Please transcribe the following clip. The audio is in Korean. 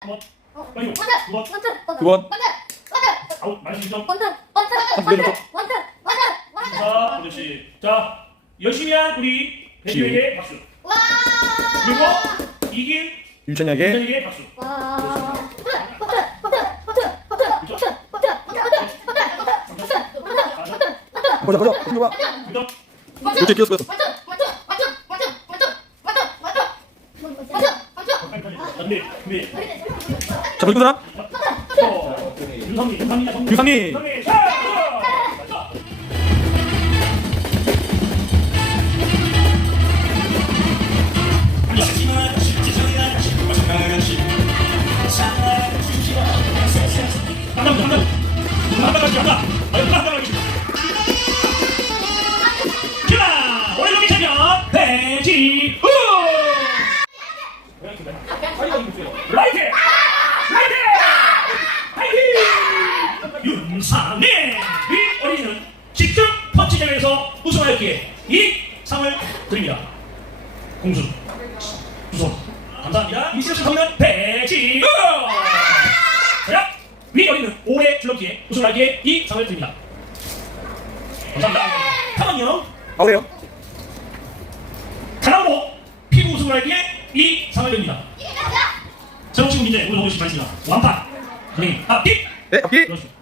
두 번. 아웃. 마이너스 1점. 두 번. 자, 열심히 한 우리 배주에게 박수. 그리고 이긴 유찬이에게 이준에게 박수. 가자 가자 이리 와 그다음 어째 끼었어 준비 준비. 자 그리고 사람. 자, 자. 한장 한장 한장까지 한다. 아유 한장까지. 자, 오늘 경기 champion 배지우. 라이트! 라이트! 파이팅! 윤상민! 이 어린이는 직접 펀치 대회에서 우승하였기에 이 상을 드립니다. 공수. 주손. 감사합니다. 이시를 축하하는 배지우! 자, 위 어린이는 올해 줄넘기에 우승하기에 이 상을 드립니다. 감사합니다. 다음은요. 아우래요 가나로 피부 우승을 하기에 이 상을 드립니다. 정치국 민재 오늘 오신 말씀입니다. 완판. 네. 앞뒤. 네 앞뒤 그렇습니다.